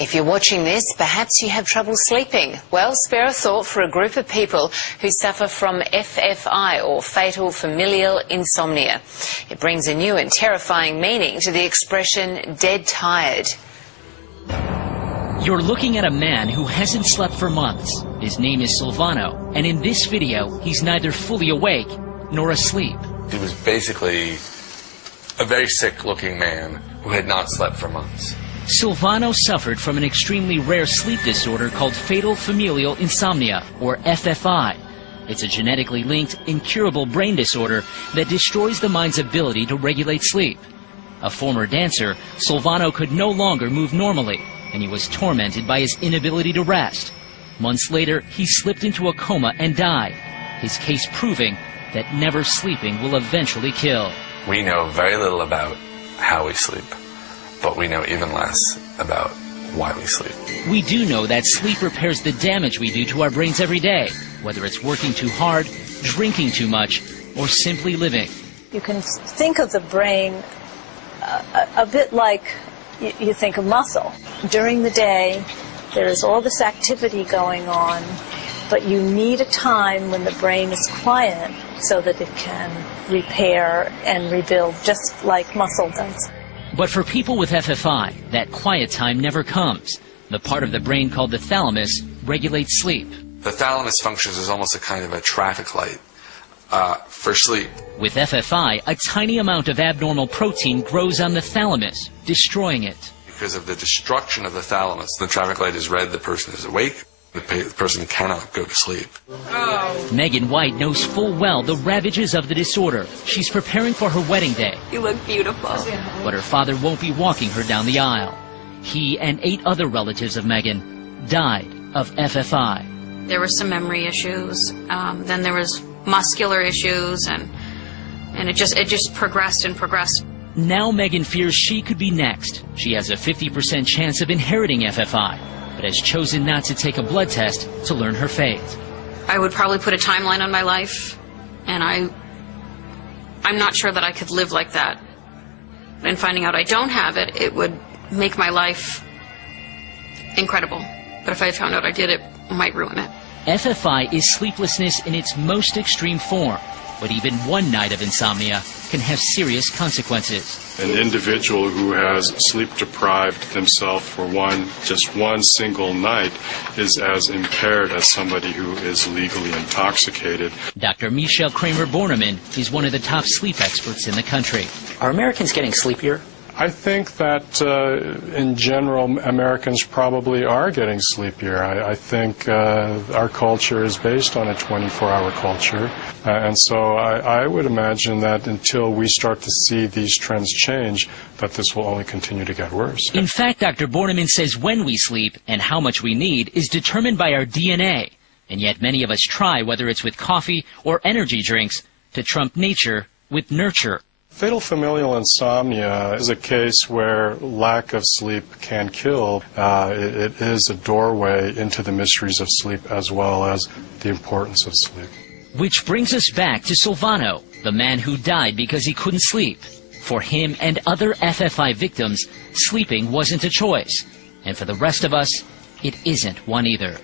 If you're watching this, perhaps you have trouble sleeping. Well, spare a thought for a group of people who suffer from FFI, or fatal familial insomnia. It brings a new and terrifying meaning to the expression dead tired. You're looking at a man who hasn't slept for months. His name is Silvano, and in this video, he's neither fully awake nor asleep. He was basically a very sick-looking man who had not slept for months. Silvano suffered from an extremely rare sleep disorder called fatal familial insomnia, or FFI. It's a genetically linked, incurable brain disorder that destroys the mind's ability to regulate sleep. A former dancer, Silvano could no longer move normally, and he was tormented by his inability to rest. Months later, he slipped into a coma and died, his case proving that never sleeping will eventually kill. We know very little about how we sleep, but we know even less about why we sleep. We do know that sleep repairs the damage we do to our brains every day, whether it's working too hard, drinking too much, or simply living. You can think of the brain a bit like you think of muscle. During the day, there is all this activity going on, but you need a time when the brain is quiet so that it can repair and rebuild just like muscle does. But for people with FFI, that quiet time never comes. The part of the brain called the thalamus regulates sleep. The thalamus functions as almost a kind of a traffic light for sleep. With FFI, a tiny amount of abnormal protein grows on the thalamus, destroying it. Because of the destruction of the thalamus, the traffic light is red, the person is awake, the person cannot go to sleep. Megan White knows full well the ravages of the disorder. She's preparing for her wedding day. You look beautiful. But her father won't be walking her down the aisle. He and 8 other relatives of Megan died of FFI. There were some memory issues, then there was muscular issues, and it just progressed and progressed. Now Megan fears she could be next. She has a 50% chance of inheriting FFI, but has chosen not to take a blood test to learn her fate. I would probably put a timeline on my life, and I'm not sure that I could live like that. And finding out I don't have it, it would make my life incredible. But if I found out I did, it might ruin it. FFI is sleeplessness in its most extreme form, but even one night of insomnia can have serious consequences. An individual who has sleep-deprived themselves for just one single night is as impaired as somebody who is legally intoxicated. Dr. Michelle Kramer-Borneman is one of the top sleep experts in the country. Are Americans getting sleepier? I think that in general, Americans probably are getting sleepier. I think our culture is based on a 24-hour culture. And so I would imagine that until we start to see these trends change, that this will only continue to get worse. In fact, Dr. Borneman says when we sleep and how much we need is determined by our DNA. And yet many of us try, whether it's with coffee or energy drinks, to trump nature with nurture. Fatal familial insomnia is a case where lack of sleep can kill. It is a doorway into the mysteries of sleep as well as the importance of sleep. Which brings us back to Silvano, the man who died because he couldn't sleep. For him and other FFI victims, sleeping wasn't a choice. And for the rest of us, it isn't one either.